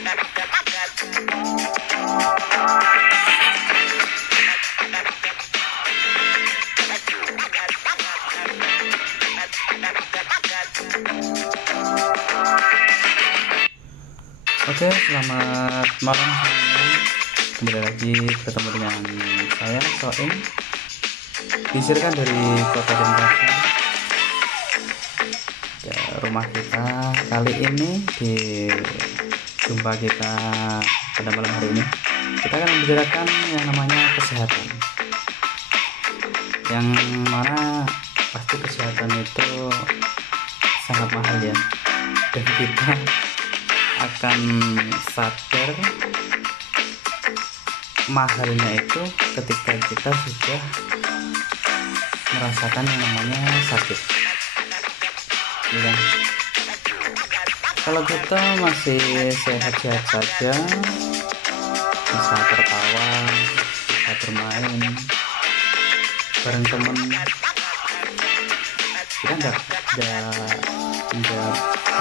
Oke, selamat malam semuanya. Kembali lagi bertemu dengan saya Soim, disiarkan dari Kota Denpasar ke rumah kita. Kali ini di jumpa kita pada malam hari ini, kita akan membicarakan yang namanya kesehatan, yang mana pasti kesehatan itu sangat mahal ya, dan kita akan sadar mahalnya itu ketika kita sudah merasakan yang namanya sakit, ya. Kalau kita masih sehat-sehat saja, bisa tertawa, bisa bermain bareng temen, kita nggak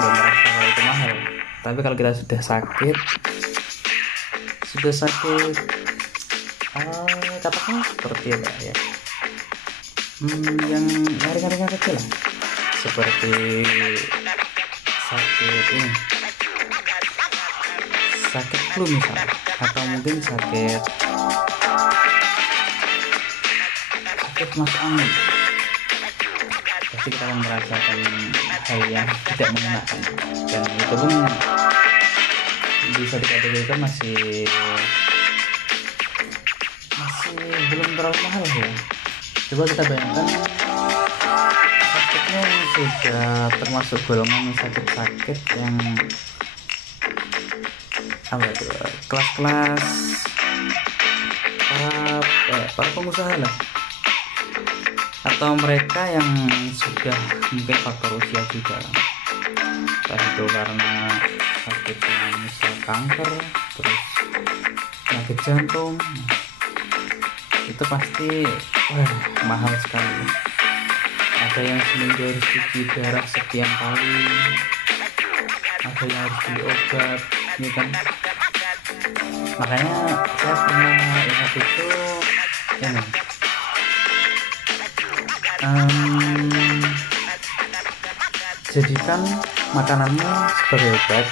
merasa kalau itu mahal. Tapi kalau kita sudah sakit katakanlah seperti apa ya, yang ringan-ringan kecil lah, seperti sakit flu misalnya, atau mungkin sakit masuk angin, pasti kita akan merasakan hal yang tidak mengenakan, dan itu pun bisa dikategorikan masih belum terlalu mahal ya. Coba kita bayangkan sakitnya yang sudah termasuk golongan sakit yang kelas-kelas para pengusaha lah, atau mereka yang sudah mungkin faktor usia juga, entah itu karena sakitnya misal kanker, terus penyakit jantung, itu pasti mahal sekali. Ada yang seminggu harus cuci darah sekian kali, ada yang harus beli obat, ya kan. Makanya saya pernah ingat itu ini, jadikan makananmu sebagai obat,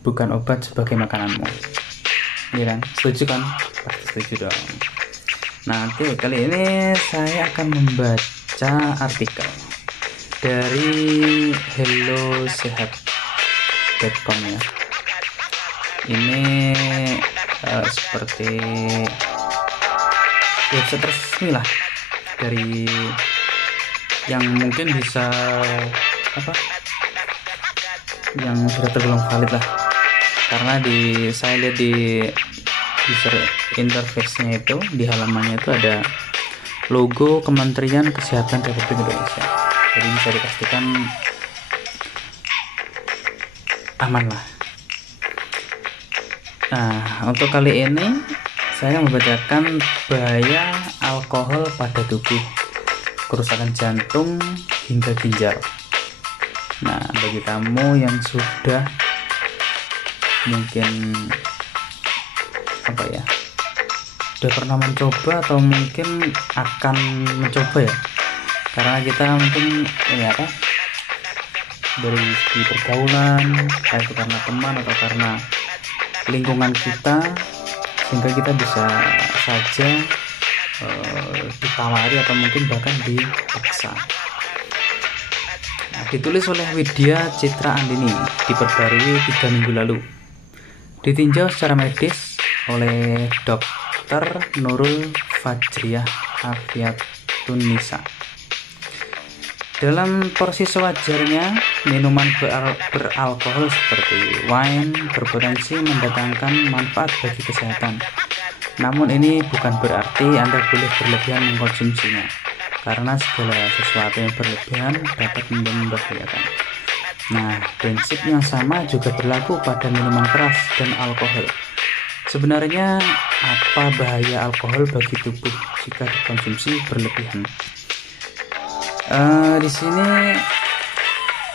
bukan obat sebagai makananmu, ya kan? Setuju kan? Pasti setuju dong. Nah, oke, kali ini saya akan membaca artikel dari hellosehat.com ya. Ini seperti website resmi lah, dari yang mungkin bisa yang sudah tergolong valid lah, karena saya lihat di user interface-nya itu, di halamannya itu ada logo Kementerian Kesehatan Republik Indonesia, jadi bisa dipastikan aman lah. Nah, untuk kali ini saya membacakan bahaya alkohol pada tubuh, kerusakan jantung hingga ginjal. Nah, bagi kamu yang sudah mungkin sudah pernah mencoba atau mungkin akan mencoba ya, karena kita mungkin dari segi pergaulan, itu karena teman atau karena lingkungan kita, sehingga kita bisa saja ditawari atau mungkin bahkan dipaksa. Nah, ditulis oleh Widya Citra Andini, diperbarui 3 minggu lalu, ditinjau secara medis oleh Dr. Nurul Fajriah Afiatunisa. Dalam porsi sewajarnya, minuman beralkohol seperti wine berpotensi mendatangkan manfaat bagi kesehatan. Namun ini bukan berarti Anda boleh berlebihan mengkonsumsinya, karena segala sesuatu yang berlebihan dapat membahayakan. Nah, prinsip yang sama juga berlaku pada minuman keras dan alkohol. Sebenarnya apa bahaya alkohol bagi tubuh jika dikonsumsi berlebihan? Di sini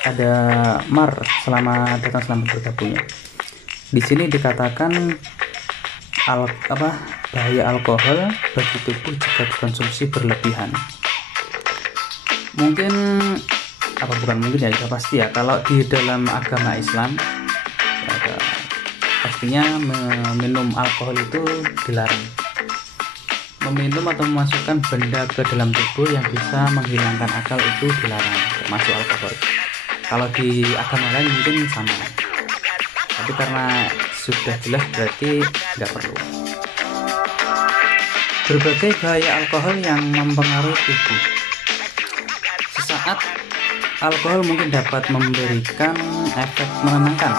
ada Mar, selamat datang, selamat bergabung ya. Di sini dikatakan bahaya alkohol bagi tubuh jika dikonsumsi berlebihan. Sudah pasti ya, kalau di dalam agama Islam ya, pastinya meminum alkohol itu dilarang. Meminum atau memasukkan benda ke dalam tubuh yang bisa menghilangkan akal itu dilarang, termasuk alkohol. Kalau di agama lain mungkin sama, tapi karena sudah jelas berarti nggak perlu. Berbagai bahaya alkohol yang mempengaruhi tubuh. Sesaat alkohol mungkin dapat memberikan efek menenangkan,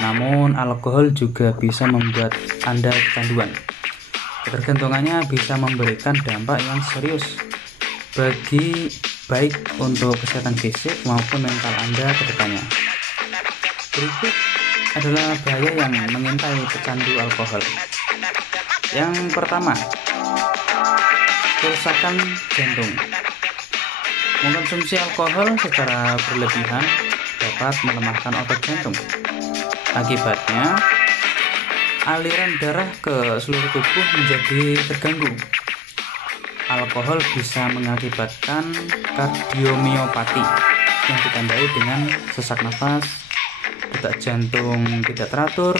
namun alkohol juga bisa membuat Anda kecanduan. Ketergantungannya bisa memberikan dampak yang serius baik untuk kesehatan fisik maupun mental Anda ke depannya. Berikut adalah bahaya yang mengintai pecandu alkohol. Yang pertama, kerusakan jantung. Mengkonsumsi alkohol secara berlebihan dapat melemahkan otot jantung. Akibatnya, aliran darah ke seluruh tubuh menjadi terganggu. Alkohol bisa mengakibatkan kardiomiopati yang ditandai dengan sesak nafas, detak jantung tidak teratur,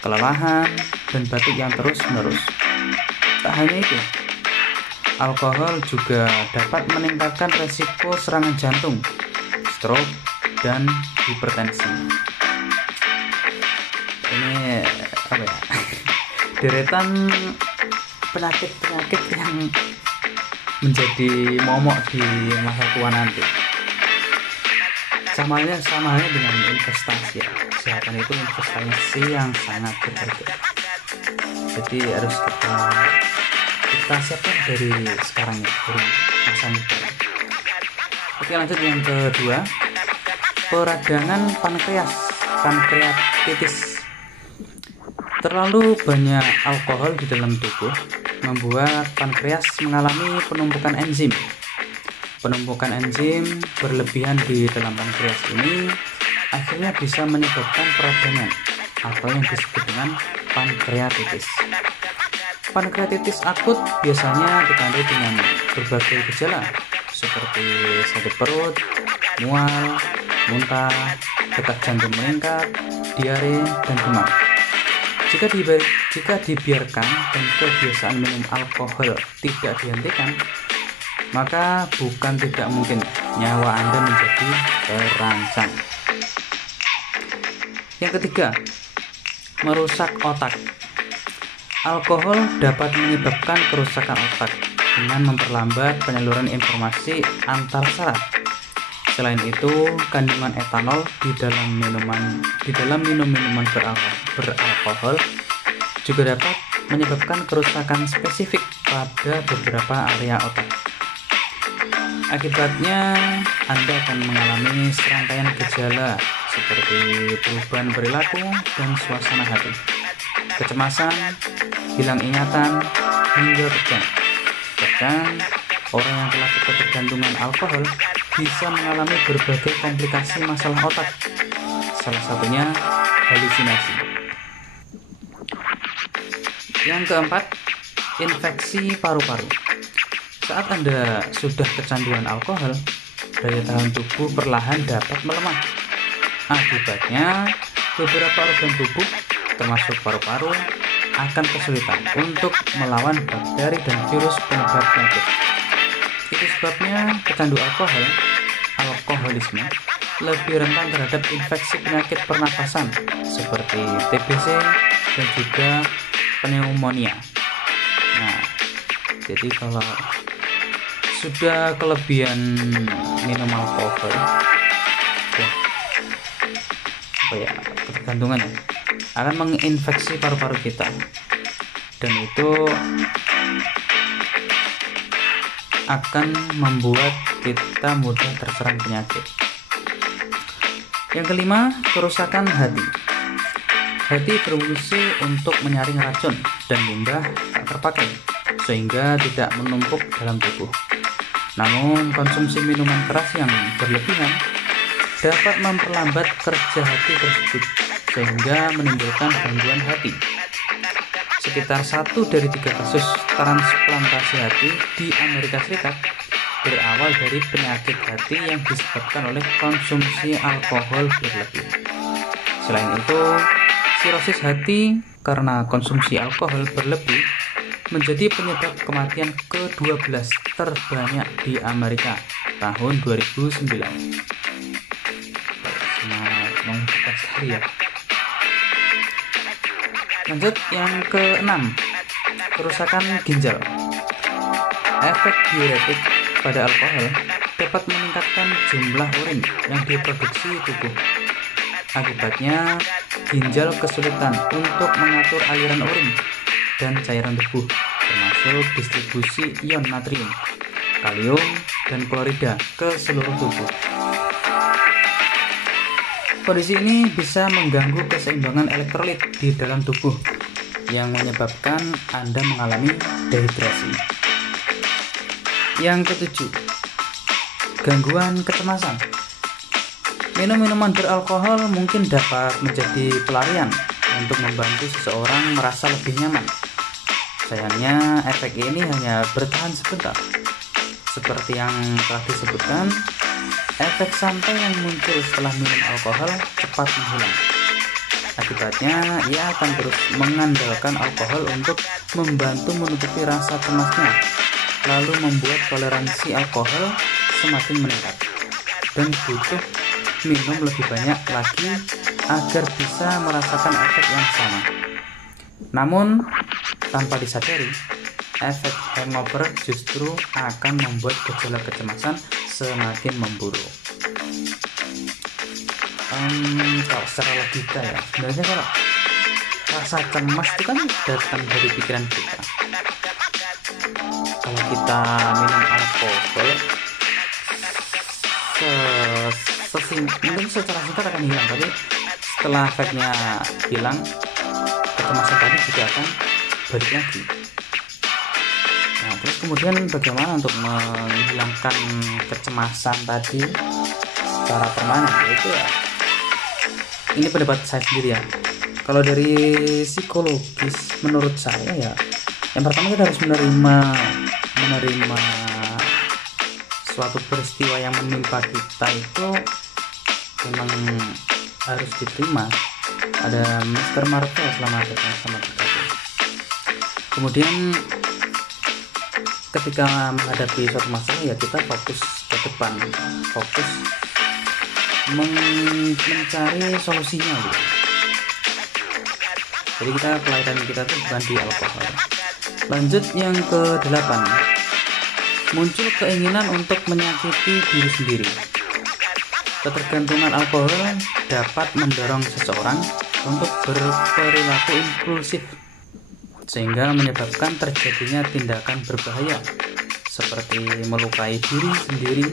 kelelahan, dan batuk yang terus-menerus. Tak hanya itu, alkohol juga dapat meningkatkan resiko serangan jantung, stroke, dan hipertensi. Ini deretan penyakit yang menjadi momok di masa tua nanti. Sama halnya dengan investasi ya. Kesehatan itu investasi yang sangat berharga. Jadi harus kita siapkan dari sekarang ya, dari masa muda. Oke, lanjut yang kedua, peradangan pankreatitis. Terlalu banyak alkohol di dalam tubuh membuat pankreas mengalami penumpukan enzim. Penumpukan enzim berlebihan di dalam pankreas ini akhirnya bisa menyebabkan peradangan atau yang disebut dengan pankreatitis. Pankreatitis akut biasanya ditandai dengan berbagai gejala seperti sakit perut, mual, muntah, detak jantung meningkat, diare, dan demam. Jika dibiarkan dan kebiasaan minum alkohol tidak dihentikan, maka bukan tidak mungkin nyawa Anda menjadi terancam. Yang ketiga, merusak otak. Alkohol dapat menyebabkan kerusakan otak dengan memperlambat penyaluran informasi antar saraf. Selain itu, kandungan etanol di dalam minum minuman beralkohol juga dapat menyebabkan kerusakan spesifik pada beberapa area otak. Akibatnya, Anda akan mengalami serangkaian gejala seperti perubahan perilaku dan suasana hati, kecemasan, hilang ingatan, hingga kejang. Bahkan, orang yang telah ketergantungan alkohol bisa mengalami berbagai komplikasi masalah otak, salah satunya halusinasi. Yang keempat, infeksi paru-paru. Saat Anda sudah kecanduan alkohol, daya tahan tubuh perlahan dapat melemah. Akibatnya, beberapa organ tubuh, termasuk paru-paru, akan kesulitan untuk melawan bakteri dan virus penyebab penyakit. Itu sebabnya pecandu alkoholisme lebih rentan terhadap infeksi penyakit pernafasan seperti TBC dan juga pneumonia. Nah, jadi kalau sudah kelebihan minum alkohol, ketergantungan akan menginfeksi paru-paru kita, dan itu akan membuat kita mudah terserang penyakit. Yang kelima, kerusakan hati. Hati berfungsi untuk menyaring racun dan limbah tak terpakai sehingga tidak menumpuk dalam tubuh. Namun, konsumsi minuman keras yang berlebihan dapat memperlambat kerja hati tersebut sehingga menimbulkan gangguan hati. Sekitar 1 dari 3 kasus transplantasi hati di Amerika Serikat berawal dari penyakit hati yang disebabkan oleh konsumsi alkohol berlebih. Selain itu, sirosis hati karena konsumsi alkohol berlebih menjadi penyebab kematian ke-12 terbanyak di Amerika tahun 2009. Sangat mengejutkan sekali ya. Lanjut yang ke-6, kerusakan ginjal. Efek diuretik pada alkohol dapat meningkatkan jumlah urin yang diproduksi tubuh. Akibatnya, ginjal kesulitan untuk mengatur aliran urin dan cairan tubuh, termasuk distribusi ion natrium, kalium, dan klorida ke seluruh tubuh. Kondisi ini bisa mengganggu keseimbangan elektrolit di dalam tubuh yang menyebabkan Anda mengalami dehidrasi. Yang ke-7, gangguan kecemasan. Minum minuman beralkohol mungkin dapat menjadi pelarian untuk membantu seseorang merasa lebih nyaman. Sayangnya, efek ini hanya bertahan sebentar. Seperti yang telah disebutkan, efek santai yang muncul setelah minum alkohol cepat menghilang. Akibatnya, ia akan terus mengandalkan alkohol untuk membantu menutupi rasa cemasnya, lalu membuat toleransi alkohol semakin meningkat dan butuh minum lebih banyak lagi agar bisa merasakan efek yang sama. Namun, tanpa disadari, efek hangover justru akan membuat gejala kecemasan semakin memburuk. Kalau secara logika ya, sebenarnya kalau rasa cemas itu kan datang dari pikiran kita. Kalau kita minum alkohol, mungkin secara singkat akan hilang, tapi setelah efeknya hilang, kecemasan tadi juga akan balik lagi. Nah, terus kemudian bagaimana untuk menghilangkan kecemasan tadi secara permanen? Itu ya, ini pendapat saya sendiri ya. Kalau dari psikologis, menurut saya ya, yang pertama kita harus menerima suatu peristiwa yang menimpa kita itu memang harus diterima. Ada Mr. Marvel selama kita. Kemudian ketika menghadapi suatu masalah ya kita fokus ke depan, fokus mencari solusinya gitu. Jadi pelarian kita tuh bukan di alkohol. Lanjut yang ke-8, muncul keinginan untuk menyakiti diri sendiri. Ketergantungan alkohol dapat mendorong seseorang untuk berperilaku impulsif, sehingga menyebabkan terjadinya tindakan berbahaya seperti melukai diri sendiri,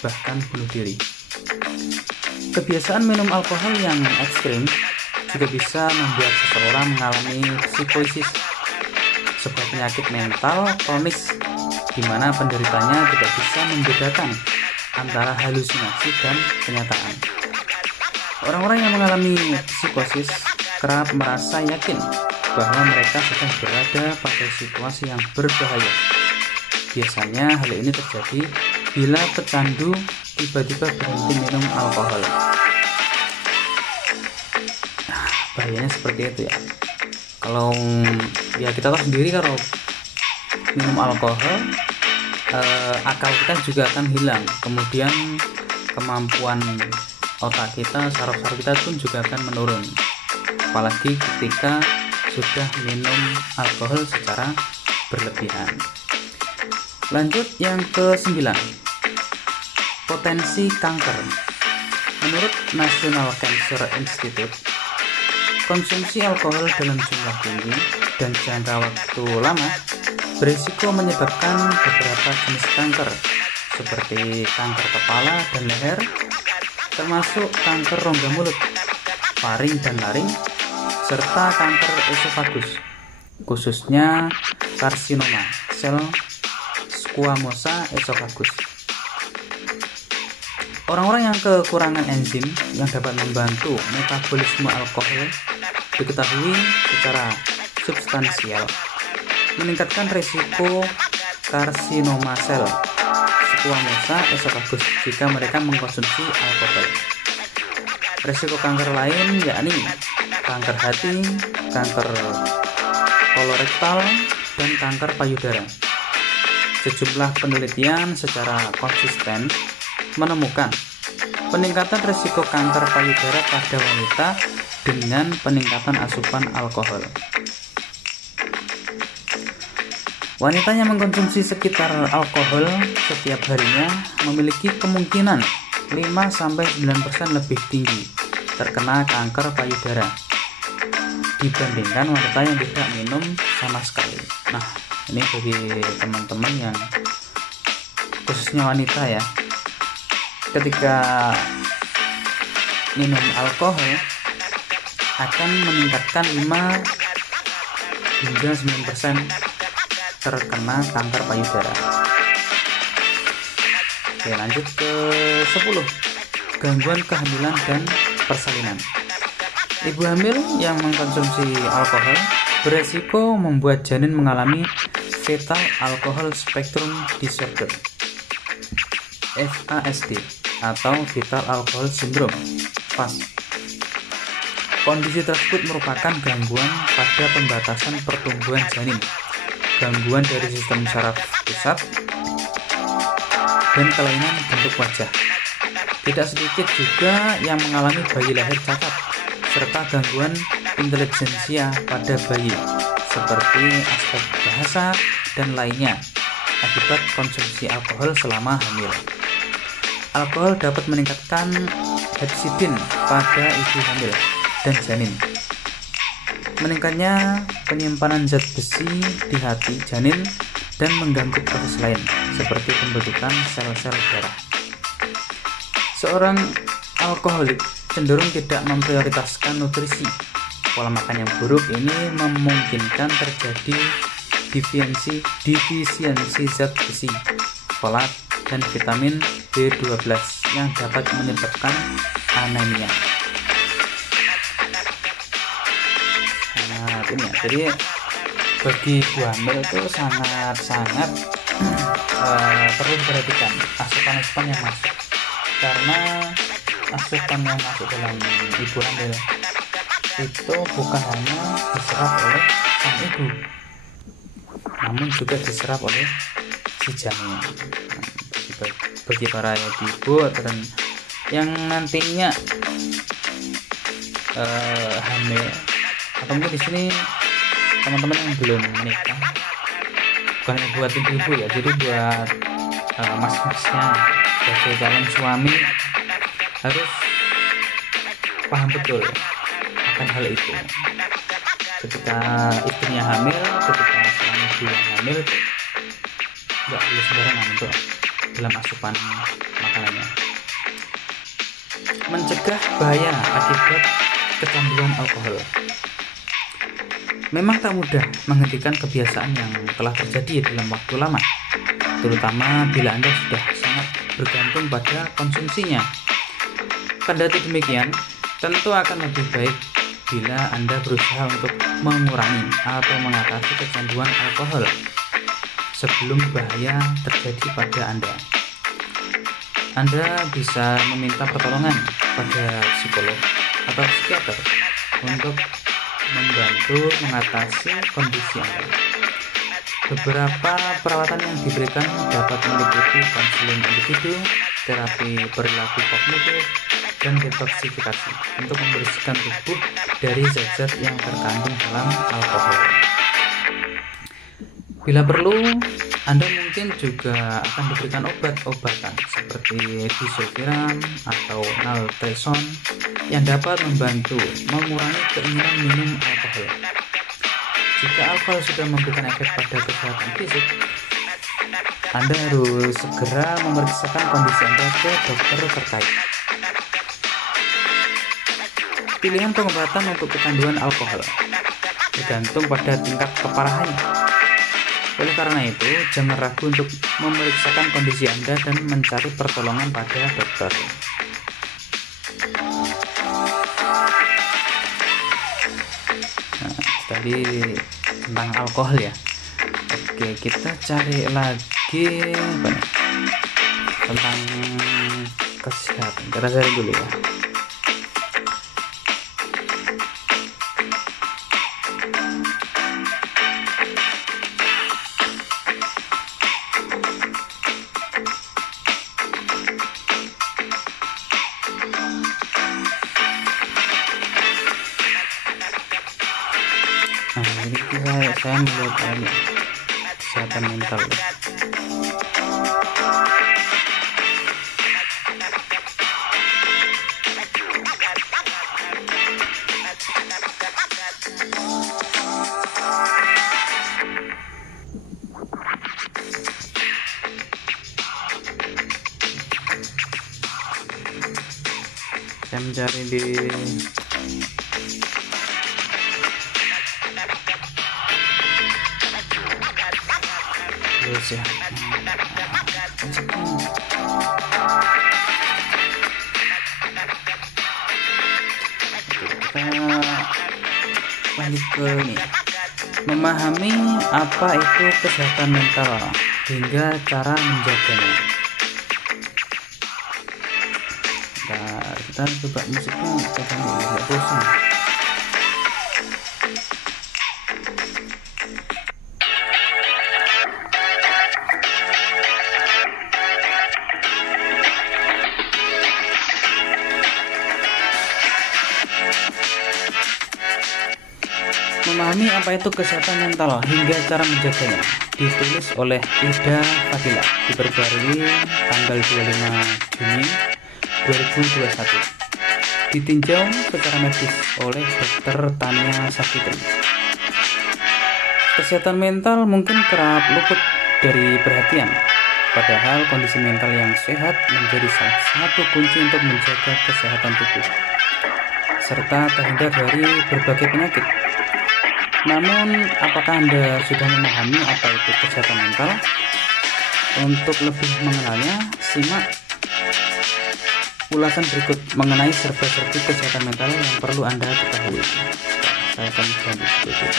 bahkan bunuh diri. Kebiasaan minum alkohol yang ekstrim juga bisa membuat seseorang mengalami psikosis, sebuah penyakit mental kronis di mana penderitanya tidak bisa membedakan antara halusinasi dan kenyataan. Orang-orang yang mengalami psikosis kerap merasa yakin bahwa mereka sedang berada pada situasi yang berbahaya. Biasanya hal ini terjadi bila pecandu tiba-tiba berhenti minum alkohol. Bahayanya seperti itu ya. Kalau ya kita tahu sendiri, kalau minum alkohol akal kita juga akan hilang, kemudian kemampuan otak kita, saraf-saraf kita pun juga akan menurun, apalagi ketika sudah minum alkohol secara berlebihan. Lanjut yang ke-9, potensi kanker. Menurut National Cancer Institute, konsumsi alkohol dalam jumlah tinggi dan jangka waktu lama berisiko menyebabkan beberapa jenis kanker seperti kanker kepala dan leher, termasuk kanker rongga mulut, faring dan laring, serta kanker esofagus, khususnya karsinoma sel squamosa esofagus. Orang-orang yang kekurangan enzim yang dapat membantu metabolisme alkohol diketahui secara substansial meningkatkan risiko karsinoma sel squamosal esofagus jika mereka mengkonsumsi alkohol. Risiko kanker lain yakni kanker hati, kanker kolorektal, dan kanker payudara. Sejumlah penelitian secara konsisten menemukan peningkatan risiko kanker payudara pada wanita dengan peningkatan asupan alkohol. Wanita yang mengkonsumsi sekitar alkohol setiap harinya memiliki kemungkinan 5-9% lebih tinggi terkena kanker payudara dibandingkan wanita yang tidak minum sama sekali. Nah, ini bagi teman-teman yang khususnya wanita ya, ketika minum alkohol akan meningkatkan 5 hingga 9% terkena kanker payudara. Oke, lanjut ke 10. Gangguan kehamilan dan persalinan. Ibu hamil yang mengkonsumsi alkohol beresiko membuat janin mengalami fetal alcohol spectrum disorder (FASD) atau fetal alcohol syndrome (FAS). Kondisi tersebut merupakan gangguan pada pembatasan pertumbuhan janin, gangguan dari sistem saraf pusat, dan kelainan bentuk wajah. Tidak sedikit juga yang mengalami bayi lahir cacat, serta gangguan intelijensia pada bayi, seperti aspek bahasa dan lainnya, akibat konsumsi alkohol selama hamil. Alkohol dapat meningkatkan hepsidin pada ibu hamil dan janin. Meningkatnya penyimpanan zat besi di hati janin dan mengganggu proses lain, seperti pembentukan sel-sel darah. Seorang alkoholik cenderung tidak memprioritaskan nutrisi. Pola makan yang buruk ini memungkinkan terjadi defisiensi zat besi, folat, dan vitamin B12 yang dapat menyebabkan anemia. Nah, ini ya. Jadi bagi ibu hamil itu sangat perlu diperhatikan asupan-asupan yang masuk, karena asupan yang masuk dalam ibu hamil itu bukan hanya diserap oleh sang ibu, namun juga diserap oleh si janin. Bagi para ibu dan yang nantinya hamil, atau mungkin di sini teman-teman yang belum menikah, bukan buat ibu-ibu ya, jadi buat mas-masnya sebagai calon suami harus paham betul akan hal itu. Ketika istrinya hamil, ketika suami ibu yang hamil, nggak boleh sembarangan untuk dalam asupan makanannya. Mencegah bahaya akibat kecanduan alkohol. Memang tak mudah menghentikan kebiasaan yang telah terjadi dalam waktu lama, terutama bila Anda sudah sangat bergantung pada konsumsinya. Kendati demikian, tentu akan lebih baik bila Anda berusaha untuk mengurangi atau mengatasi kecanduan alkohol sebelum bahaya terjadi pada Anda. Anda bisa meminta pertolongan pada psikolog atau psikiater untuk membantu mengatasi kondisi Anda. Beberapa perawatan yang diberikan dapat meliputi konseling individu, terapi perilaku kognitif, dan detoksifikasi untuk membersihkan tubuh dari zat-zat yang terkandung dalam alkohol. Bila perlu, Anda mungkin juga akan diberikan obat-obatan seperti disulfiram atau naltrexone yang dapat membantu mengurangi keinginan minum alkohol. Jika alkohol sudah memberikan efek pada kesehatan fisik, Anda harus segera memeriksakan kondisi Anda ke dokter terkait. Pilihan pengobatan untuk kecanduan alkohol bergantung pada tingkat keparahannya. Oleh karena itu, jangan ragu untuk memeriksakan kondisi Anda dan mencari pertolongan pada dokter. Jadi tentang alkohol ya. Oke, kita cari lagi apa nih? Tentang kesehatan. Kita cari dulu ya. Nah, ini saya melihat ini kesehatan mental ya. Saya mencari di ya. Kita lanjut ke ini, memahami apa itu kesehatan mental hingga cara menjaganya. Kita coba musiknya, kita nggak bosan. Memahami apa itu kesehatan mental hingga cara menjaganya, ditulis oleh Ida Fadila, diperbarui tanggal 25 Juni 2021, ditinjau secara medis oleh Dr. Tania Savitri. Kesehatan mental mungkin kerap luput dari perhatian, padahal kondisi mental yang sehat menjadi salah satu kunci untuk menjaga kesehatan tubuh serta terhindar dari berbagai penyakit. Namun, apakah Anda sudah memahami apa itu kesehatan mental? Untuk lebih mengenalnya, simak ulasan berikut mengenai serba-serbi kesehatan mental yang perlu Anda ketahui. Saya akan lanjut dulu.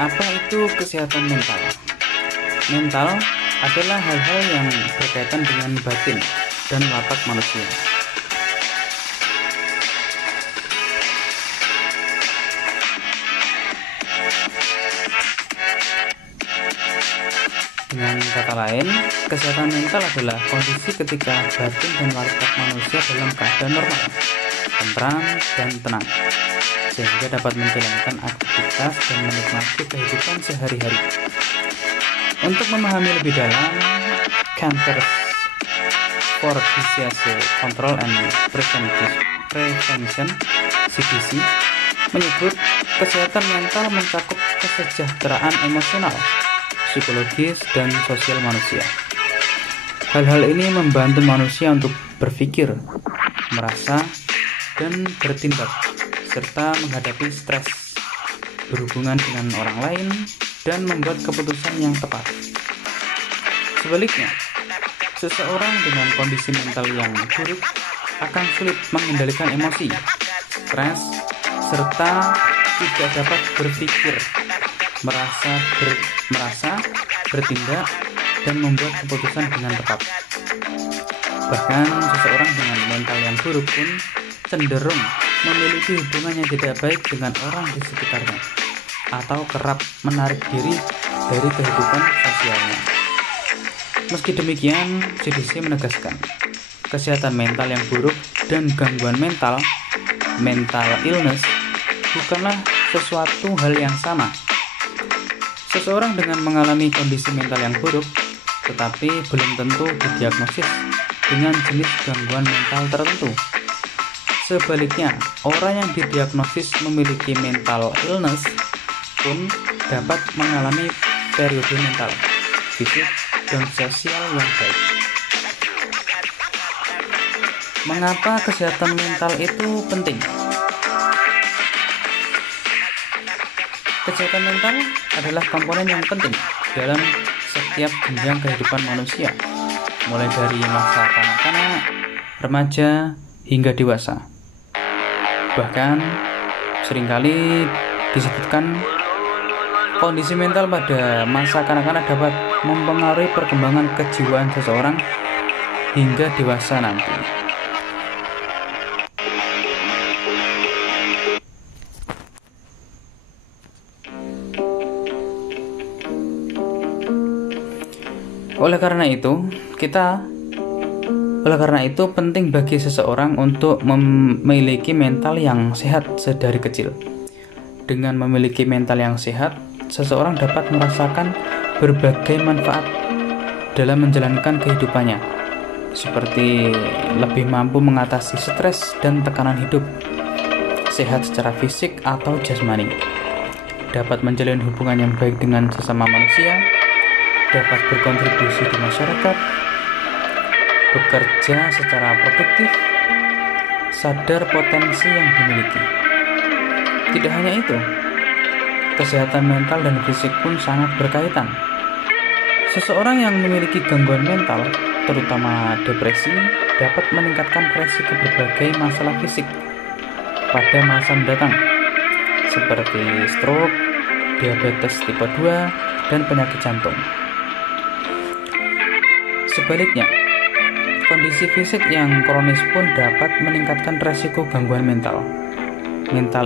Apa itu kesehatan mental? Mental adalah hal-hal yang berkaitan dengan batin dan watak manusia. Dengan kata lain, kesehatan mental adalah kondisi ketika batin dan watak manusia dalam keadaan normal, tentram, dan tenang, sehingga dapat menjalankan aktivitas dan menikmati kehidupan sehari-hari. Untuk memahami lebih dalam, Centers for Disease Control and Prevention (CDC) menyebut kesehatan mental mencakup kesejahteraan emosional, psikologis, dan sosial manusia. Hal-hal ini membantu manusia untuk berpikir, merasa, dan bertindak, serta menghadapi stres, berhubungan dengan orang lain, dan membuat keputusan yang tepat. Sebaliknya, seseorang dengan kondisi mental yang buruk akan sulit mengendalikan emosi, stres, serta tidak dapat berpikir, merasa, bertindak, dan membuat keputusan dengan tepat. Bahkan seseorang dengan mental yang buruk pun cenderung memiliki hubungan yang tidak baik dengan orang di sekitarnya, atau kerap menarik diri dari kehidupan sosialnya. Meski demikian, CDC menegaskan, kesehatan mental yang buruk dan gangguan mental illness, bukanlah sesuatu hal yang sama. Seseorang dengan mengalami kondisi mental yang buruk, tetapi belum tentu didiagnosis dengan jenis gangguan mental tertentu. Sebaliknya, orang yang didiagnosis memiliki mental illness pun dapat mengalami periode mental, fisik, dan sosial yang baik. Mengapa kesehatan mental itu penting? Kesehatan mental adalah komponen yang penting dalam setiap jenjang kehidupan manusia, mulai dari masa kanak-kanak, remaja, hingga dewasa. Bahkan seringkali disebutkan kondisi mental pada masa kanak-kanak dapat mempengaruhi perkembangan kejiwaan seseorang hingga dewasa nanti. Oleh karena itu penting bagi seseorang untuk memiliki mental yang sehat sedari kecil. Dengan memiliki mental yang sehat, seseorang dapat merasakan berbagai manfaat dalam menjalankan kehidupannya, seperti lebih mampu mengatasi stres dan tekanan hidup, sehat secara fisik atau jasmani, dapat menjalin hubungan yang baik dengan sesama manusia, dapat berkontribusi di masyarakat, bekerja secara produktif, sadar potensi yang dimiliki. Tidak hanya itu, kesehatan mental dan fisik pun sangat berkaitan. Seseorang yang memiliki gangguan mental, terutama depresi, dapat meningkatkan resiko berbagai masalah fisik pada masa mendatang, seperti stroke, diabetes tipe 2, dan penyakit jantung. Sebaliknya, kondisi fisik yang kronis pun dapat meningkatkan resiko gangguan mental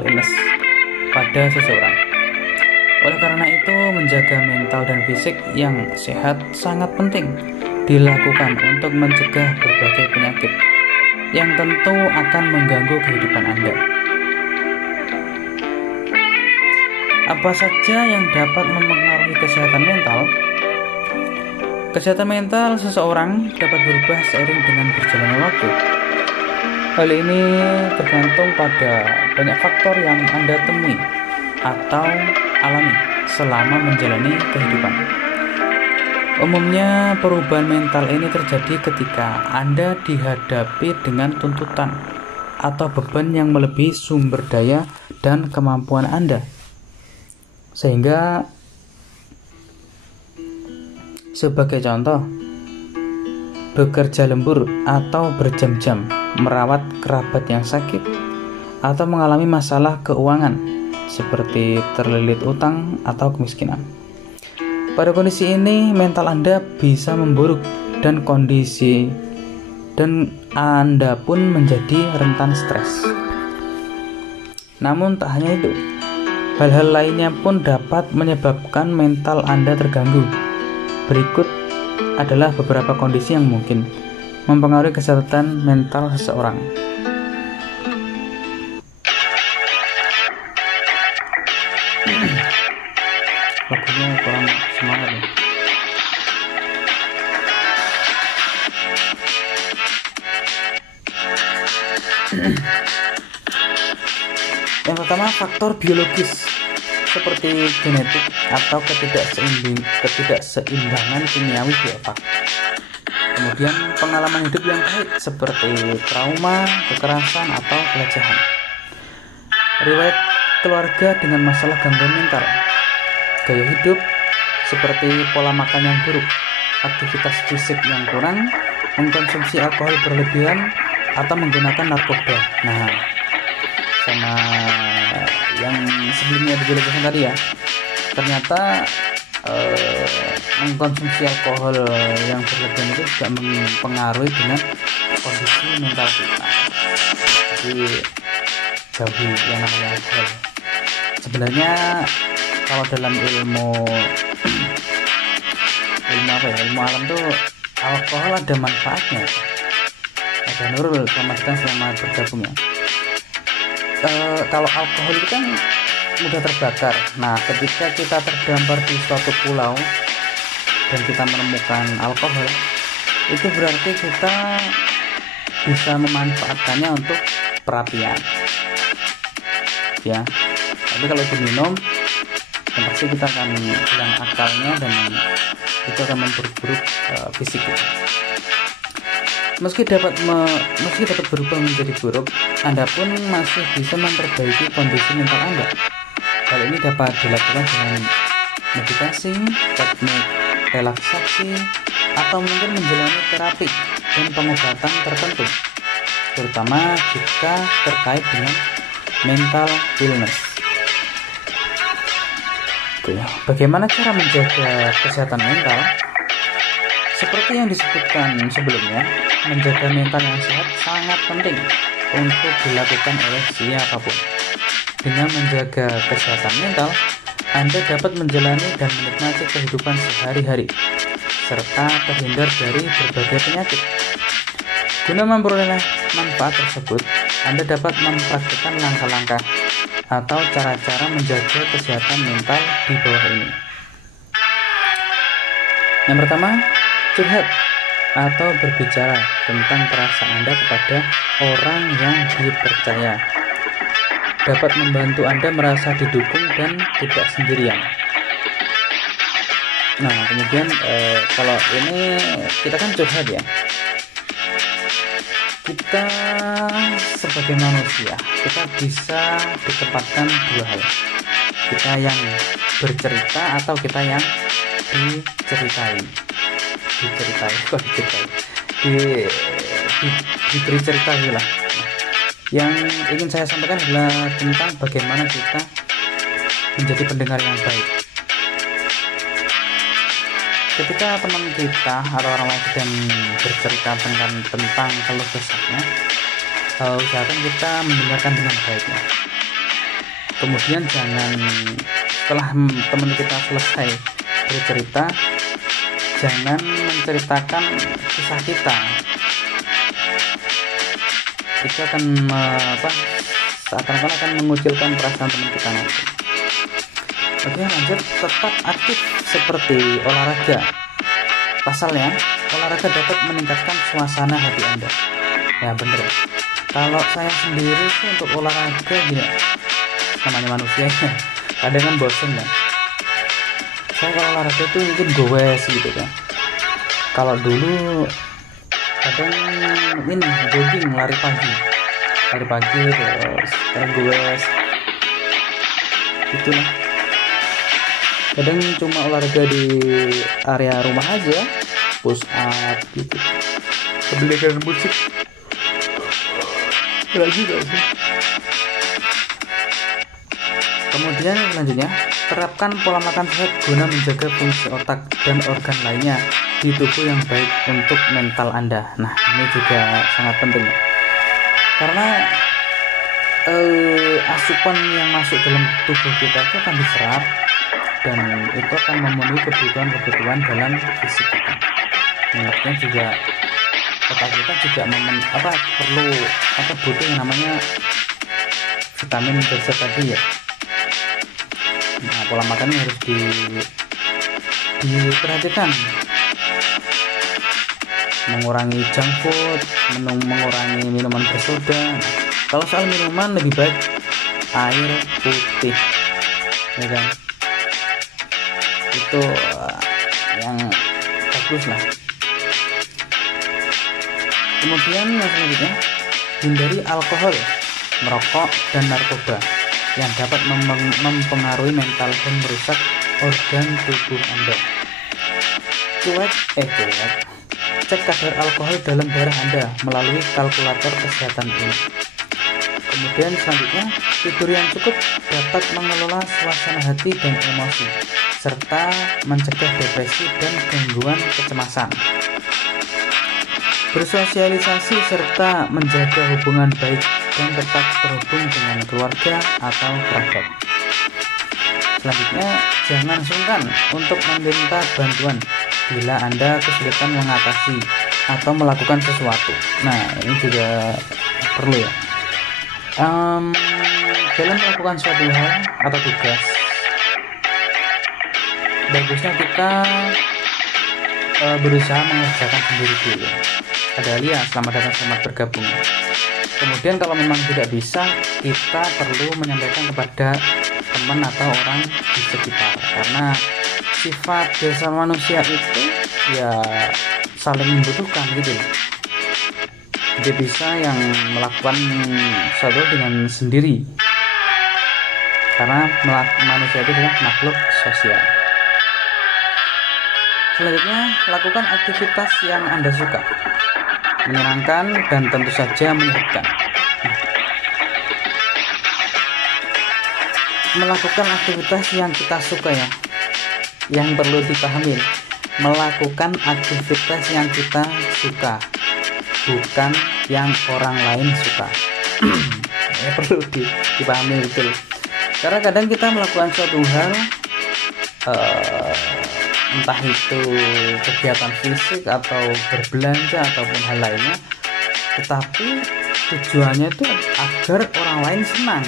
illness pada seseorang. Oleh karena itu, menjaga mental dan fisik yang sehat sangat penting dilakukan untuk mencegah berbagai penyakit yang tentu akan mengganggu kehidupan Anda. Apa saja yang dapat mempengaruhi kesehatan mental? Kesehatan mental seseorang dapat berubah seiring dengan berjalannya waktu. Hal ini tergantung pada banyak faktor yang Anda temui atau alami selama menjalani kehidupan. Umumnya, perubahan mental ini terjadi ketika Anda dihadapi dengan tuntutan atau beban yang melebihi sumber daya dan kemampuan Anda, sehingga sebagai contoh, bekerja lembur atau berjam-jam merawat kerabat yang sakit atau mengalami masalah keuangan seperti terlilit utang atau kemiskinan. Pada kondisi ini, mental Anda bisa memburuk dan Anda pun menjadi rentan stres. Namun tak hanya itu, hal-hal lainnya pun dapat menyebabkan mental Anda terganggu. Berikut adalah beberapa kondisi yang mungkin mempengaruhi kesehatan mental seseorang. Lagunya kurang semangat ya. Yang pertama, faktor biologis seperti genetik atau ketidakseimbangan kimiawi di otak. Kemudian pengalaman hidup yang pahit seperti trauma, kekerasan, atau pelecehan. Riwayat keluarga dengan masalah gangguan mental. Gaya hidup seperti pola makan yang buruk, aktivitas fisik yang kurang, mengkonsumsi alkohol berlebihan, atau menggunakan narkoba. Nah, sama yang sebelumnya dijelaskan tadi ya, ternyata mengkonsumsi alkohol yang berlebihan itu juga mempengaruhi dengan kondisi mental kita. Jadi jauhi yang namanya alkohol. Sebenarnya kalau dalam ilmu alam tuh alkohol ada manfaatnya. Ada Nurul, selamat datang, selamat bergabung ya. Kalau alkohol itu kan mudah terbakar. Nah, ketika kita terdampar di suatu pulau dan kita menemukan alkohol, itu berarti kita bisa memanfaatkannya untuk perapian ya. Tapi kalau diminum, yang pasti kita akan hilang akalnya dan itu akan memperburuk fisik kita. Meski dapat berubah menjadi buruk, Anda pun masih bisa memperbaiki kondisi mental Anda. Hal ini dapat dilakukan dengan meditasi, teknik relaksasi, atau mungkin menjalani terapi dan pengobatan tertentu, terutama jika terkait dengan mental illness. Oke, bagaimana cara menjaga kesehatan mental? Seperti yang disebutkan sebelumnya, menjaga mental yang sehat sangat penting untuk dilakukan oleh siapapun. Dengan menjaga kesehatan mental, Anda dapat menjalani dan menikmati kehidupan sehari-hari, serta terhindar dari berbagai penyakit. Guna memperoleh manfaat tersebut, Anda dapat mempraktikkan langkah-langkah atau cara-cara menjaga kesehatan mental di bawah ini. Yang pertama, curhat atau berbicara tentang perasaan Anda kepada orang yang dipercaya. Dapat membantu Anda merasa didukung dan tidak sendirian. Nah, kemudian kalau ini kita kan curhat ya. Kita sebagai manusia, kita bisa ditempatkan dua hal. Kita yang bercerita atau kita yang diberi cerita lah. Yang ingin saya sampaikan adalah tentang bagaimana kita menjadi pendengar yang baik. Ketika teman kita atau orang lain sedang bercerita tentang keluh kesahnya, usahakan kita mendengarkan dengan baiknya. Kemudian setelah teman kita selesai bercerita, jangan menceritakan kisah kita. Itu akan seakan-akan akan mengucilkan perasaan teman kita nanti. Oke, lanjut. Tetap aktif seperti olahraga. Pasalnya, olahraga dapat meningkatkan suasana hati Anda. Ya bener. Kalau saya sendiri sih untuk olahraga gini, namanya manusia kadang kan bosen kan. Saya kalau olahraga itu mungkin goes gitu kan. Kalau dulu kadang ini jogging, lari pagi terus sekarang goes gitu lah. Kadang cuma olahraga di area rumah aja, push up gitu, mendengarkan musik lagi gak sih. Kemudian selanjutnya, terapkan pola makan sehat guna menjaga fungsi otak dan organ lainnya di tubuh yang baik untuk mental Anda. Nah, ini juga sangat penting karena asupan yang masuk dalam tubuh kita itu akan diserap dan itu akan memenuhi kebutuhan dalam fisik kita. Menurutnya juga otak kita juga perlu butuh yang namanya vitamin B12 tadi ya. Nah, pola makannya harus diperhatikan, mengurangi junk food, mengurangi minuman bersoda. Kalau soal minuman lebih baik air putih, ya kan? Itu yang bagus lah. Kemudian yang selanjutnya, hindari alkohol, merokok, dan narkoba yang dapat mempengaruhi mental dan merusak organ tubuh Anda. Cek kadar alkohol dalam darah Anda melalui kalkulator kesehatan ini. Kemudian selanjutnya, tidur yang cukup dapat mengelola suasana hati dan emosi, serta mencegah depresi dan gangguan kecemasan. Bersosialisasi serta menjaga hubungan baik dan tetap terhubung dengan keluarga atau kerabat. Selanjutnya, jangan sungkan untuk meminta bantuan bila Anda kesulitan mengatasi atau melakukan sesuatu. Nah, ini juga perlu ya. Dalam melakukan suatu hal atau tugas, bagusnya kita berusaha mengerjakan sendiri dulu. Ada Alia, selamat datang, selamat bergabung. Kemudian kalau memang tidak bisa, kita perlu menyampaikan kepada teman atau orang di sekitar, karena sifat dasar manusia itu ya saling membutuhkan gitu. Dia bisa yang melakukan sesuatu dengan sendiri. karena manusia itu adalah makhluk sosial. Selanjutnya, lakukan aktivitas yang Anda suka, menyenangkan dan tentu saja menyehatkan. Melakukan aktivitas yang kita suka ya, yang perlu dipahami, melakukan aktivitas yang kita suka, bukan yang orang lain suka. Ya, perlu dipahami betul. Karena kadang kita melakukan suatu hal, entah itu kegiatan fisik atau berbelanja ataupun hal lainnya, tetapi tujuannya itu agar orang lain senang,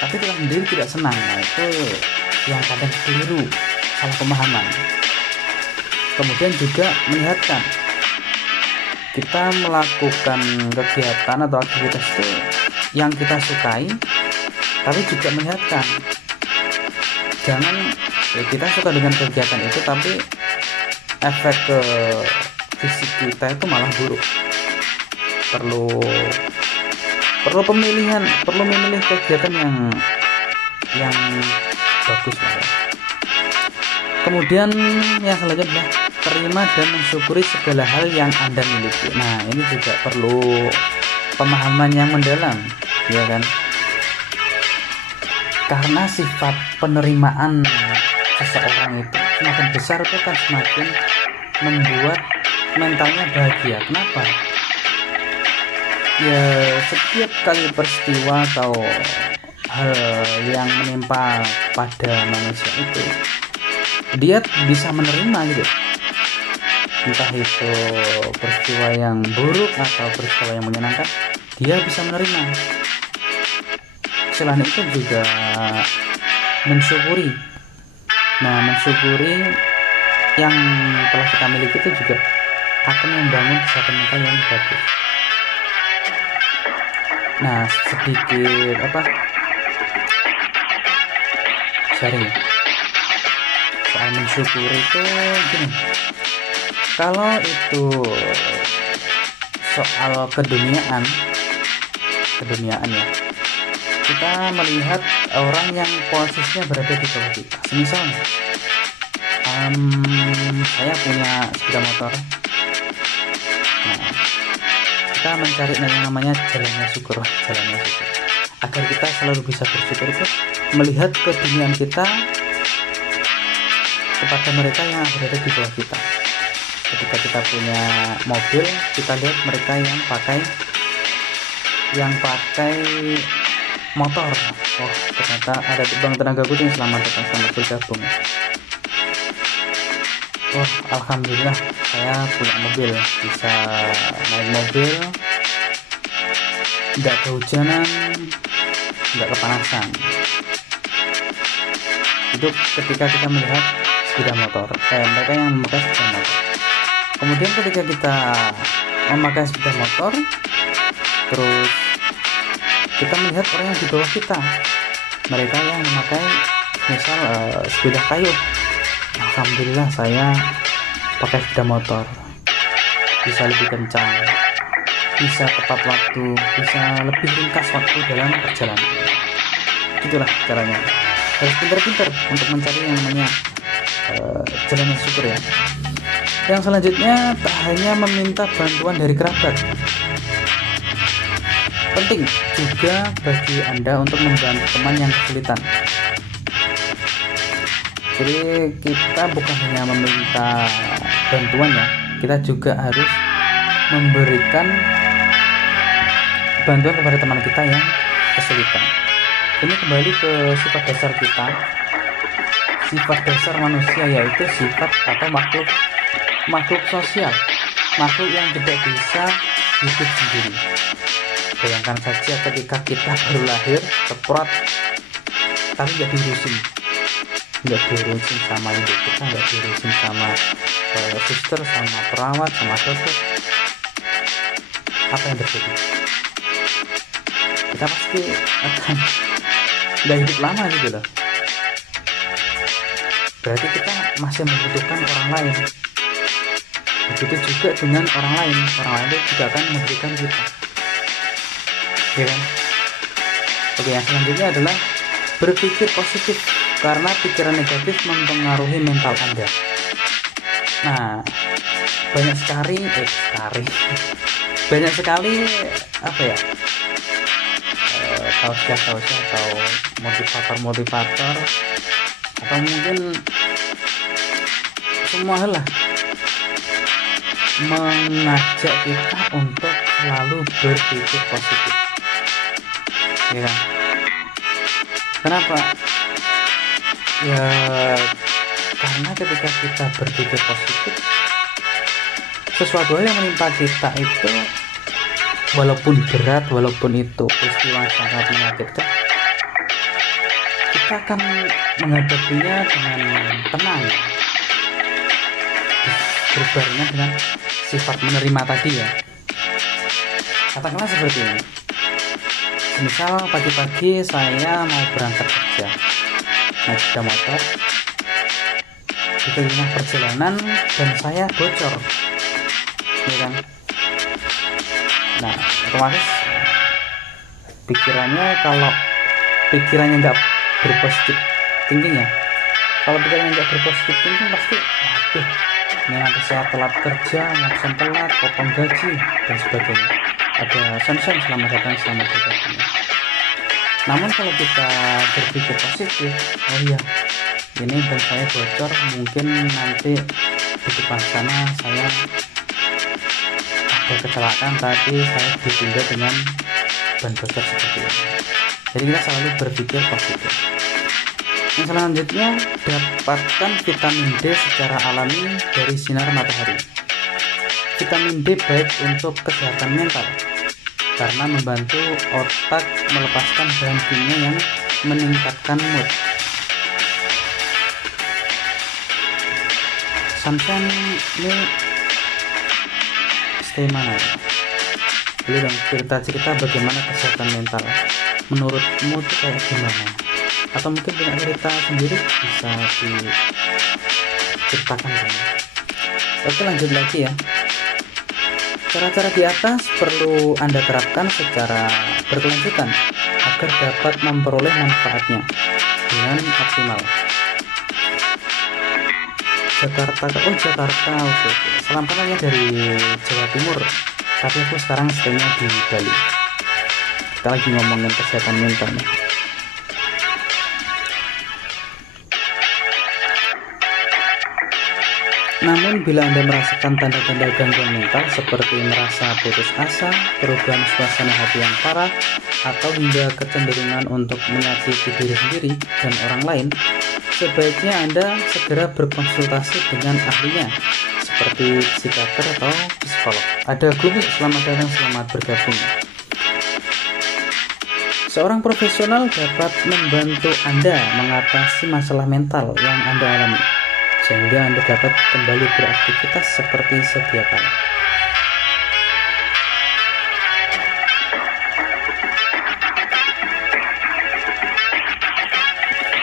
tapi kita sendiri tidak senang. Nah, itu yang kadang keliru, salah pemahaman. Kemudian juga menyehatkan, kita melakukan kegiatan atau aktivitas itu yang kita sukai tapi juga menyehatkan. Jangan ya, kita suka dengan kegiatan itu tapi efek ke fisik kita itu malah buruk. Perlu pemilihan, perlu memilih kegiatan yang bagus lah ya. Kemudian yang selanjutnya, terima dan mensyukuri segala hal yang Anda miliki. Nah, ini juga perlu pemahaman yang mendalam, ya kan? Karena sifat penerimaan seseorang itu semakin besar itu kan semakin membuat mentalnya bahagia. Kenapa? Ya, setiap kali peristiwa atau hal yang menimpa pada manusia itu, dia bisa menerima gitu, entah itu peristiwa yang buruk atau peristiwa yang menyenangkan, dia bisa menerima. Selain itu juga mensyukuri. Nah, mensyukuri yang telah kita miliki itu juga akan membangun kesehatan mental yang bagus. Nah, sedikit sharing soal mensyukuri itu gini. Kalau itu soal keduniaan ya, kita melihat orang yang posisinya berada di bawah kita. Semisal saya punya sepeda motor. Nah, kita mencari yang namanya jalannya syukur. Agar kita selalu bisa bersyukur itu melihat keduniaan kita kepada mereka yang berada di bawah kita. Ketika kita punya mobil, kita lihat mereka yang pakai motor. Oh, ternyata ada Bang Tenaga Kucing, selamat datang, selamat bergabung. Oh, alhamdulillah saya punya mobil, bisa naik mobil, nggak kehujanan, nggak kepanasan. Itu ketika kita melihat sepeda motor, mereka yang memakai sepeda motor. Kemudian ketika kita memakai sepeda motor, terus kita melihat orang yang di bawah kita, mereka yang memakai misal sepeda kayu. Alhamdulillah saya pakai sepeda motor, bisa lebih kencang, bisa tepat waktu, bisa lebih ringkas waktu dalam perjalanan. Itulah caranya. Harus pintar-pintar untuk mencari yang namanya jalan yang syukur ya. Yang selanjutnya, tak hanya meminta bantuan dari kerabat. Penting juga bagi Anda untuk membantu teman yang kesulitan. Jadi kita bukan hanya meminta bantuan ya, kita juga harus memberikan bantuan kepada teman kita yang kesulitan. Ini kembali ke sifat dasar kita, sifat dasar manusia, yaitu sifat atau makhluk sosial, makhluk yang tidak bisa hidup sendiri. Bayangkan saja ketika kita baru lahir, tepat, tapi nggak diurusin sama ibu kita, nggak diurusin sama suster, sama perawat, sama dokter. Apa yang terjadi? Kita pasti akan nggak hidup lama gitu loh. Berarti kita masih membutuhkan orang lain. Begitu juga dengan orang lain itu juga akan memberikan kita, ya kan? Oke, yang selanjutnya adalah berpikir positif, karena pikiran negatif mempengaruhi mental Anda. Nah, banyak sekali banyak sekali apa ya, tausiah atau motivator atau mungkin semua hal lah mengajak kita untuk selalu berpikir positif, ya kan? Kenapa? Ya karena ketika kita berpikir positif, sesuatu hal yang menimpa kita itu walaupun berat, walaupun itu peristiwa sangat menyakitkan, kita akan menghadapinya dengan tenang, berbarengan dengan sifat menerima tadi ya. Katakanlah seperti ini, misal pagi-pagi saya mau berangkat kerja, naik sepeda motor, di tengah perjalanan dan saya bocor, ya kan? Nah, otomatis kalau pikirannya nggak berpositif thinking ya, kalau pikirannya nggak berpositif thinking pasti waduh, ini nanti saya telat kerja, langsung telat, potong gaji dan sebagainya, ada sanksi selamat datang selamat bergabung. Namun kalau kita berpikir positif, oh iya, ini ban saya bocor, mungkin nanti di depan sana saya ada kecelakaan, tapi saya ditunda dengan ban bocor seperti ini. Jadi kita selalu berpikir positif. Yang selanjutnya, dapatkan vitamin D secara alami dari sinar matahari. Vitamin D baik untuk kesehatan mental karena membantu otak melepaskan bahan kimia yang meningkatkan mood. Samsung ini stay mana? Boleh dong cerita bagaimana kesehatan mental menurutmu itu kayak gimana? Atau mungkin punya cerita sendiri, bisa diceritakan kan? Oke, lanjut lagi ya. Cara-cara di atas perlu Anda terapkan secara berkelanjutan agar dapat memperoleh manfaatnya dengan optimal. Jakarta, oke. Salam kenalnya dari Jawa Timur, tapi aku sekarang stay-nya di Bali. Kita lagi ngomongin kesehatan mental nih. Namun bila Anda merasakan tanda-tanda gangguan mental seperti merasa putus asa, perubahan suasana hati yang parah, atau hingga kecenderungan untuk menyakiti diri sendiri dan orang lain, sebaiknya Anda segera berkonsultasi dengan ahlinya seperti psikiater atau psikolog. Ada Glumi, selamat datang, selamat bergabung. Seorang profesional dapat membantu Anda mengatasi masalah mental yang Anda alami, sehingga Anda dapat kembali beraktivitas seperti sedia kala.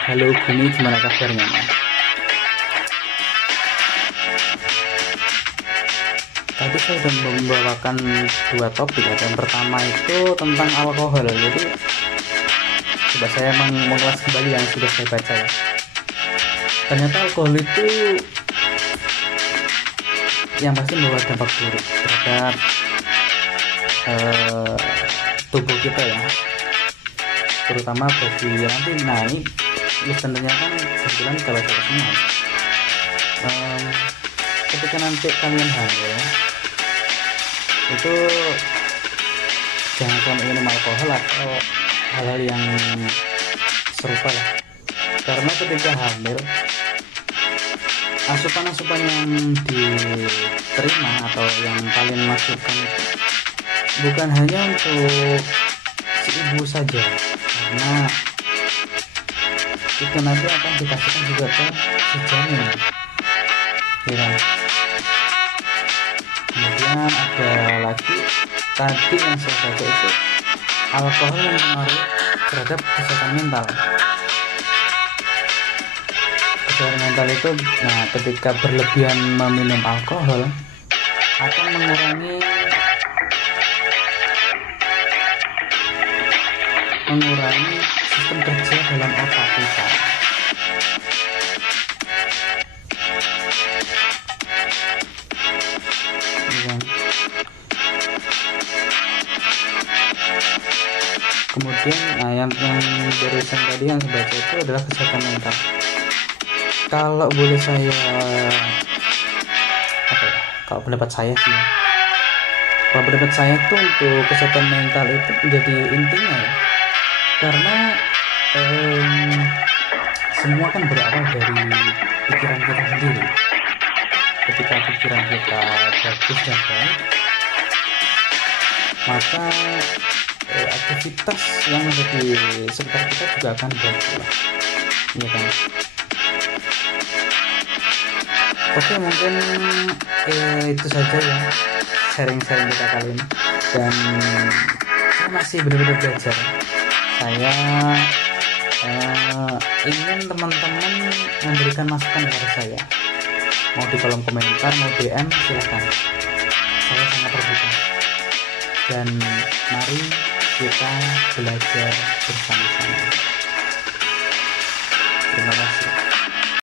Halo Bumi, gimana kabarnya? Tadi saya sudah membawakan dua topik. Yang pertama itu tentang alkohol. Jadi coba saya mengulas kembali yang sudah saya baca ya. Ternyata alkohol itu yang pasti membawa dampak buruk terhadap tubuh kita ya, terutama bagi nanti naik listennya kan kebetulan cewek-cewek semua. Ketika nanti kalian hamil itu jangan sampai minum alkohol atau hal-hal yang serupa lah, karena ketika hamil asupan-asupan yang diterima atau yang kalian masukkan itu bukan hanya untuk si ibu saja, karena itu nanti akan dikasihkan juga ke si janin, ya kan? Kemudian ada lagi tadi yang saya baca itu alkohol yang mempengaruhi terhadap kesehatan mental. Kesehatan mental itu, nah ketika berlebihan meminum alkohol akan mengurangi mengurangi sistem kerja dalam otak kita. Ya. Kemudian yang barusan tadi yang saya baca itu adalah kesehatan mental. Kalau boleh saya kalau pendapat saya sih, kalau pendapat saya tuh untuk kesehatan mental itu menjadi intinya ya, karena semua kan berawal dari pikiran kita sendiri. Ketika pikiran kita bagus dan baik, maka aktivitas yang ada di sekitar kita juga akan baik pula, ya kan? Oke, mungkin itu saja ya sharing-sharing kita kali ini, dan saya masih benar-benar belajar. Saya ingin teman-teman memberikan masukan kepada saya, mau di kolom komentar, mau DM, silahkan. Saya sangat terbuka, dan mari kita belajar bersama-sama. Terima kasih.